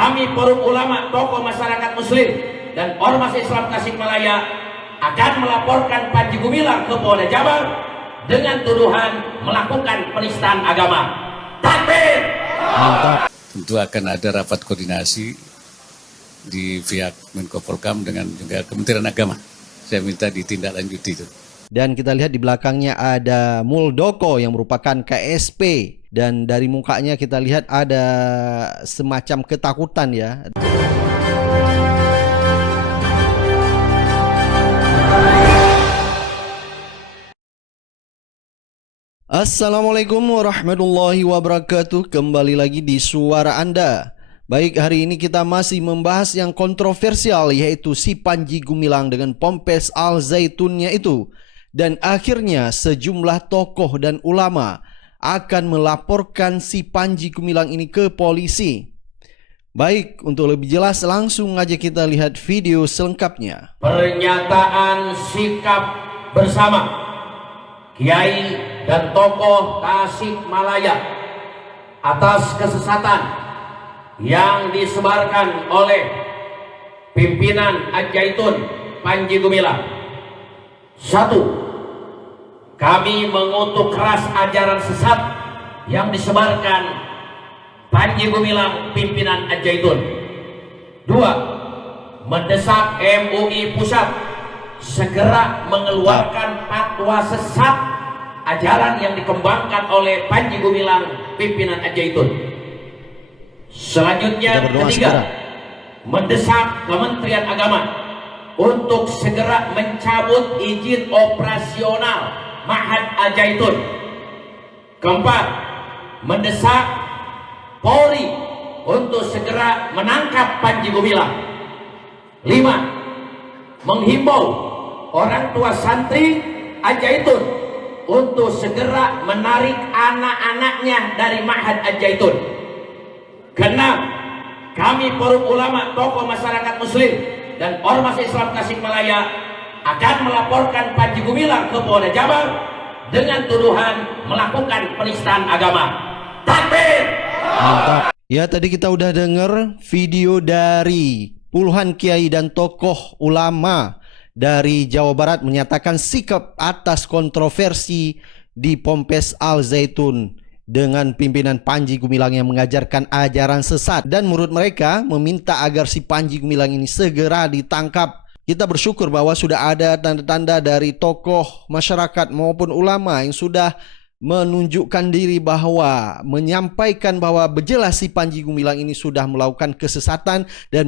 kami forum ulama, tokoh masyarakat muslim dan ormas Islam Tasikmalaya akan melaporkan Panji Gumilang ke Polda Jabar dengan tuduhan melakukan penistaan agama. Takbir! Tentu akan ada rapat koordinasi di pihak Menko Polhukam dengan juga Kementerian Agama. Saya minta ditindaklanjuti itu. Dan kita lihat di belakangnya ada Muldoko yang merupakan KSP. Dan dari mukanya kita lihat ada semacam ketakutan ya. Assalamualaikum warahmatullahi wabarakatuh. Kembali lagi di Suara Anda. Baik, hari ini kita masih membahas yang kontroversial, yaitu si Panji Gumilang dengan Ponpes Al Zaitunnya itu. Dan akhirnya sejumlah tokoh dan ulama akan melaporkan si Panji Gumilang ini ke polisi. Baik, untuk lebih jelas langsung aja kita lihat video selengkapnya. Pernyataan sikap bersama Kiai dan tokoh Tasikmalaya atas kesesatan yang disebarkan oleh pimpinan Al-Zaitun Panji Gumilang. 1. Kami mengutuk keras ajaran sesat yang disebarkan Panji Gumilang pimpinan Al-Zaitun. 2. Mendesak MUI Pusat segera mengeluarkan fatwa sesat ajaran yang dikembangkan oleh Panji Gumilang pimpinan Al-Zaitun. Selanjutnya, 3. Mendesak Kementerian Agama untuk segera mencabut izin operasional Ma'had Al-Zaitun. 4. Mendesak Polri untuk segera menangkap Panji Gumilang. 5. Menghimbau orang tua santri Al-Zaitun untuk segera menarik anak-anaknya dari Ma'had Al-Zaitun. 6. Kami forum ulama, tokoh masyarakat muslim dan ormas Islam Tasikmalaya akan melaporkan Panji Gumilang ke Polda Jabar dengan tuduhan melakukan penistaan agama. Takbir! Mantap. Ya, tadi kita udah dengar video dari puluhan kiai dan tokoh ulama dari Jawa Barat menyatakan sikap atas kontroversi di Ponpes Al Zaitun dengan pimpinan Panji Gumilang yang mengajarkan ajaran sesat, dan menurut mereka meminta agar si Panji Gumilang ini segera ditangkap. Kita bersyukur bahwa sudah ada tanda-tanda dari tokoh masyarakat maupun ulama yang sudah menunjukkan diri bahwa menyampaikan bahwa berjelas si Panji Gumilang ini sudah melakukan kesesatan dan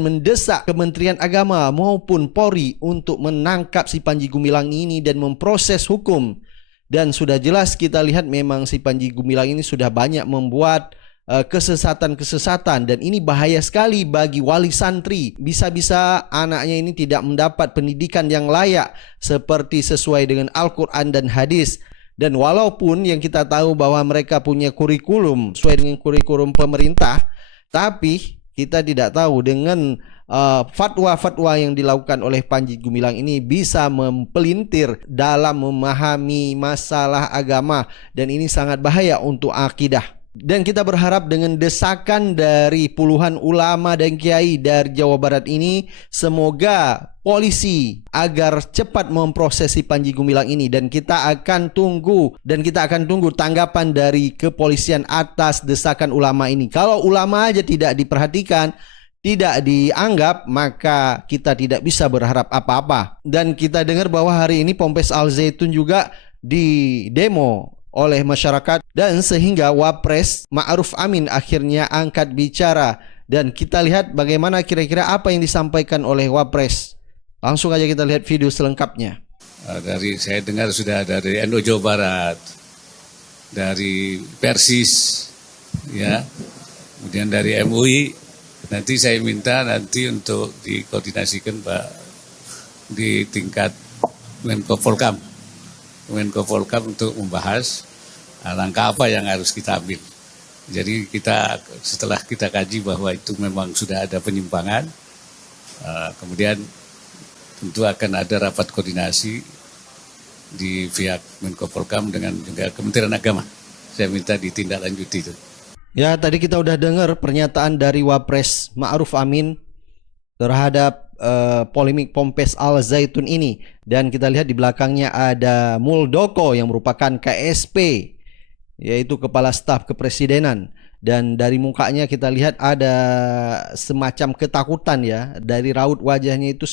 mendesak Kementerian Agama maupun Polri untuk menangkap si Panji Gumilang ini dan memproses hukum. Dan sudah jelas kita lihat memang si Panji Gumilang ini sudah banyak membuat kesesatan-kesesatan, dan ini bahaya sekali bagi wali santri. Bisa-bisa anaknya ini tidak mendapat pendidikan yang layak seperti sesuai dengan Al-Quran dan hadis. Dan walaupun yang kita tahu bahwa mereka punya kurikulum sesuai dengan kurikulum pemerintah, tapi kita tidak tahu dengan fatwa-fatwa yang dilakukan oleh Panji Gumilang ini bisa mempelintir dalam memahami masalah agama, dan ini sangat bahaya untuk akidah. Dan kita berharap dengan desakan dari puluhan ulama dan kiai dari Jawa Barat ini, semoga polisi agar cepat memproses si Panji Gumilang ini, dan kita akan tunggu tanggapan dari kepolisian atas desakan ulama ini. Kalau ulama aja tidak diperhatikan, tidak dianggap, maka kita tidak bisa berharap apa-apa. Dan kita dengar bahwa hari ini Ponpes Al Zaitun juga di demo oleh masyarakat, dan sehingga Wapres Ma'ruf Amin akhirnya angkat bicara, dan kita lihat bagaimana kira-kira apa yang disampaikan oleh Wapres. Langsung aja kita lihat video selengkapnya. Dari saya dengar sudah ada dari NU Jawa Barat, dari Persis, ya, kemudian dari MUI. Nanti saya minta untuk dikoordinasikan Pak di tingkat Menko Polhukam untuk membahas langkah apa yang harus kita ambil. Jadi setelah kita kaji bahwa itu memang sudah ada penyimpangan, kemudian tentu akan ada rapat koordinasi di pihak Menko Polhukam dengan juga Kementerian Agama. Saya minta ditindaklanjuti itu. Ya, tadi kita udah dengar pernyataan dari Wapres Ma'ruf Amin terhadap polemik Ponpes Al Zaitun ini, dan kita lihat di belakangnya ada Muldoko yang merupakan KSP, yaitu Kepala Staf Kepresidenan, dan dari mukanya kita lihat ada semacam ketakutan ya, dari raut wajahnya itu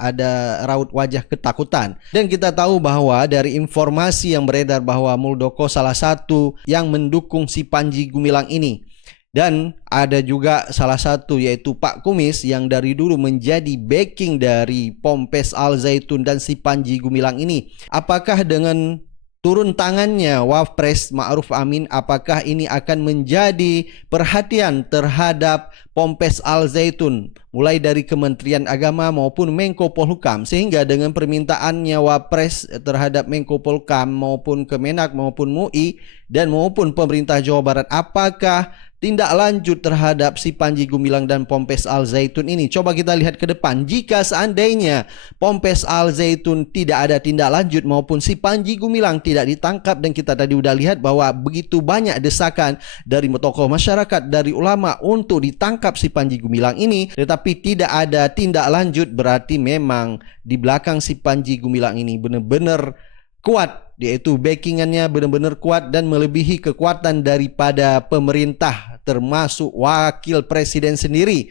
ada raut wajah ketakutan. Dan kita tahu bahwa dari informasi yang beredar bahwa Muldoko salah satu yang mendukung si Panji Gumilang ini. Dan ada juga salah satu yaitu Pak Kumis yang dari dulu menjadi backing dari Ponpes Al Zaitun dan si Panji Gumilang ini. Apakah dengan turun tangannya Wapres Ma'ruf Amin, apakah ini akan menjadi perhatian terhadap Ponpes Al Zaitun mulai dari Kementerian Agama maupun Menko Polhukam, sehingga dengan permintaannya Wapres terhadap Menko Polhukam maupun Kemenak maupun MUI dan maupun pemerintah Jawa Barat, apakah tindak lanjut terhadap si Panji Gumilang dan Ponpes Al Zaitun ini? Coba kita lihat ke depan. Jika seandainya Ponpes Al Zaitun tidak ada tindak lanjut maupun si Panji Gumilang tidak ditangkap, dan kita tadi udah lihat bahwa begitu banyak desakan dari tokoh masyarakat, dari ulama untuk ditangkap si Panji Gumilang ini, tetapi tidak ada tindak lanjut, berarti memang di belakang si Panji Gumilang ini benar-benar kuat, yaitu backingannya benar-benar kuat dan melebihi kekuatan daripada pemerintah termasuk wakil presiden sendiri.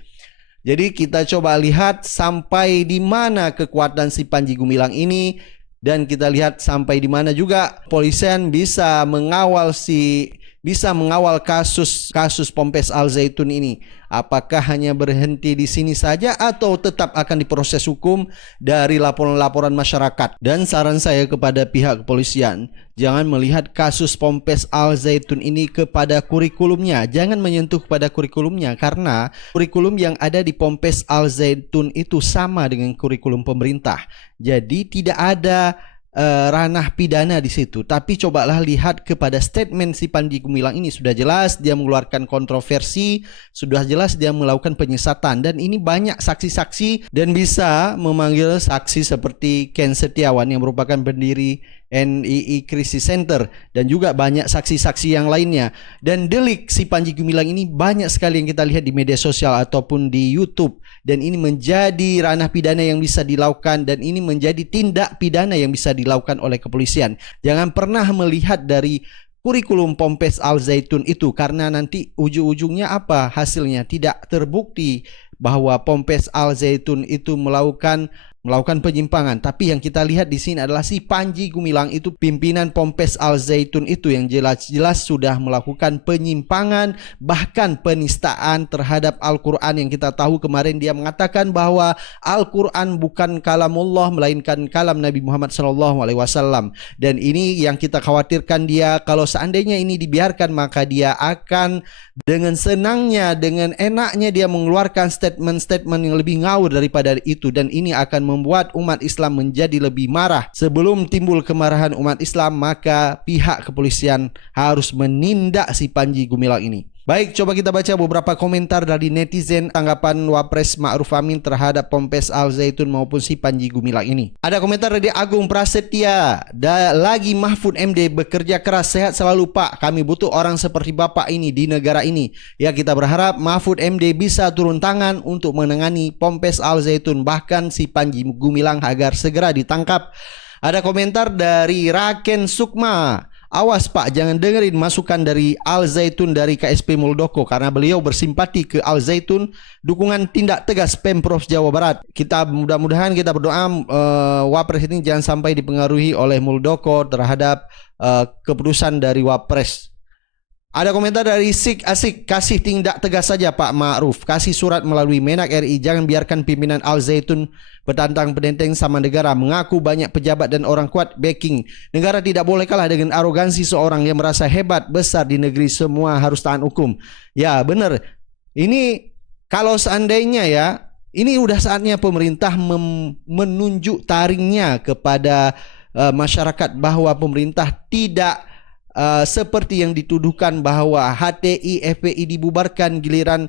Jadi kita coba lihat sampai di mana kekuatan si Panji Gumilang ini, dan kita lihat sampai di mana juga polisian bisa mengawal kasus Ponpes Al Zaitun ini. Apakah hanya berhenti di sini saja atau tetap akan diproses hukum dari laporan-laporan masyarakat? Dan saran saya kepada pihak kepolisian, jangan melihat kasus Ponpes Al Zaitun ini kepada kurikulumnya. Jangan menyentuh kepada kurikulumnya, karena kurikulum yang ada di Ponpes Al Zaitun itu sama dengan kurikulum pemerintah. Jadi tidak ada ranah pidana di situ. Tapi cobalah lihat kepada statement si Panji Gumilang ini, sudah jelas dia mengeluarkan kontroversi, sudah jelas dia melakukan penyesatan, dan ini banyak saksi-saksi dan bisa memanggil saksi seperti Ken Setiawan yang merupakan pendiri NII Crisis Center, dan juga banyak saksi-saksi yang lainnya. Dan delik si Panji Gumilang ini banyak sekali yang kita lihat di media sosial ataupun di YouTube, dan ini menjadi ranah pidana yang bisa dilakukan, dan ini menjadi tindak pidana yang bisa dilakukan oleh kepolisian. Jangan pernah melihat dari kurikulum Ponpes Al Zaitun itu, karena nanti ujung-ujungnya apa hasilnya? Tidak terbukti bahwa Ponpes Al Zaitun itu melakukan penyimpangan. Tapi yang kita lihat di sini adalah si Panji Gumilang itu, pimpinan Ponpes Al Zaitun itu, yang jelas-jelas sudah melakukan penyimpangan, bahkan penistaan terhadap Al-Quran, yang kita tahu kemarin dia mengatakan bahwa Al-Quran bukan kalamullah melainkan kalam Nabi Muhammad SAW. Dan ini yang kita khawatirkan, dia kalau seandainya ini dibiarkan, maka dia akan dengan senangnya, dengan enaknya dia mengeluarkan statement-statement yang lebih ngawur daripada itu, dan ini akan membuat umat Islam menjadi lebih marah. Sebelum timbul kemarahan umat Islam, maka pihak kepolisian harus menindak si Panji Gumilang ini. Baik, coba kita baca beberapa komentar dari netizen tanggapan Wapres Ma'ruf Amin terhadap Ponpes Al Zaitun maupun si Panji Gumilang ini. Ada komentar dari Agung Prasetya. Lagi Mahfud MD bekerja keras, sehat selalu Pak. Kami butuh orang seperti Bapak ini di negara ini. Ya, kita berharap Mahfud MD bisa turun tangan untuk menangani Ponpes Al Zaitun, bahkan si Panji Gumilang agar segera ditangkap. Ada komentar dari Raken Sukma. Awas Pak, jangan dengerin masukan dari Al Zaitun dari KSP Muldoko, karena beliau bersimpati ke Al Zaitun. Dukungan tindak tegas Pemprov Jawa Barat. Kita mudah-mudahan kita berdoa Wapres ini jangan sampai dipengaruhi oleh Muldoko terhadap keputusan dari Wapres. Ada komentar dari Sik Asik, kasih tindak tegas saja Pak Ma'ruf, kasih surat melalui Menak RI, jangan biarkan pimpinan Al Zaitun bertantang penenteng sama negara, mengaku banyak pejabat dan orang kuat backing. Negara tidak boleh kalah dengan arogansi seorang yang merasa hebat besar di negeri, semua harus tahan hukum. Ya benar, ini kalau seandainya ya, ini udah saatnya pemerintah menunjuk taringnya kepada masyarakat bahwa pemerintah tidak seperti yang dituduhkan bahwa HTI FPI dibubarkan, giliran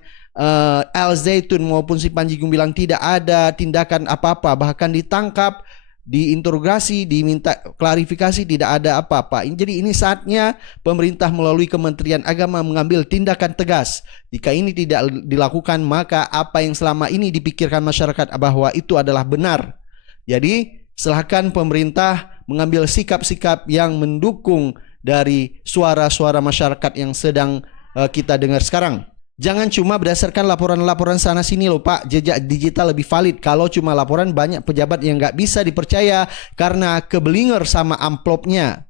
Al Zaitun maupun si Panji Gumilang tidak ada tindakan apa-apa, bahkan ditangkap diinterogasi, diminta klarifikasi, tidak ada apa-apa. Jadi ini saatnya pemerintah melalui Kementerian Agama mengambil tindakan tegas. Jika ini tidak dilakukan, maka apa yang selama ini dipikirkan masyarakat bahwa itu adalah benar. Jadi silakan pemerintah mengambil sikap-sikap yang mendukung dari suara-suara masyarakat yang sedang kita dengar sekarang. Jangan cuma berdasarkan laporan-laporan sana sini loh Pak. Jejak digital lebih valid. Kalau cuma laporan, banyak pejabat yang nggak bisa dipercaya karena kebelinger sama amplopnya.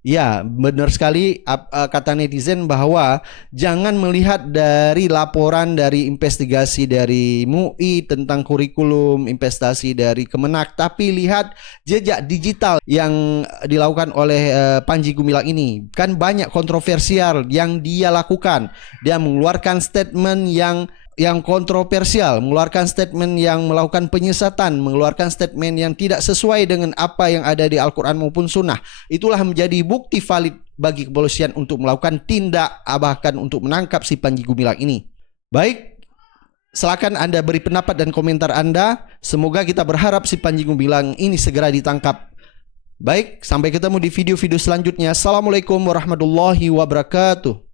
Ya, benar sekali kata netizen bahwa jangan melihat dari laporan dari investigasi dari MUI tentang kurikulum, investasi dari Kemenak, tapi lihat jejak digital yang dilakukan oleh Panji Gumilang ini. Kan banyak kontroversial yang dia lakukan. Dia mengeluarkan statement yang kontroversial, mengeluarkan statement yang melakukan penyesatan, mengeluarkan statement yang tidak sesuai dengan apa yang ada di Al-Quran maupun Sunnah. Itulah menjadi bukti valid bagi kepolisian untuk melakukan tindak, bahkan untuk menangkap si Panji Gumilang ini. Baik, silakan Anda beri pendapat dan komentar Anda. Semoga kita berharap si Panji Gumilang ini segera ditangkap. Baik, sampai ketemu di video-video selanjutnya. Assalamualaikum warahmatullahi wabarakatuh.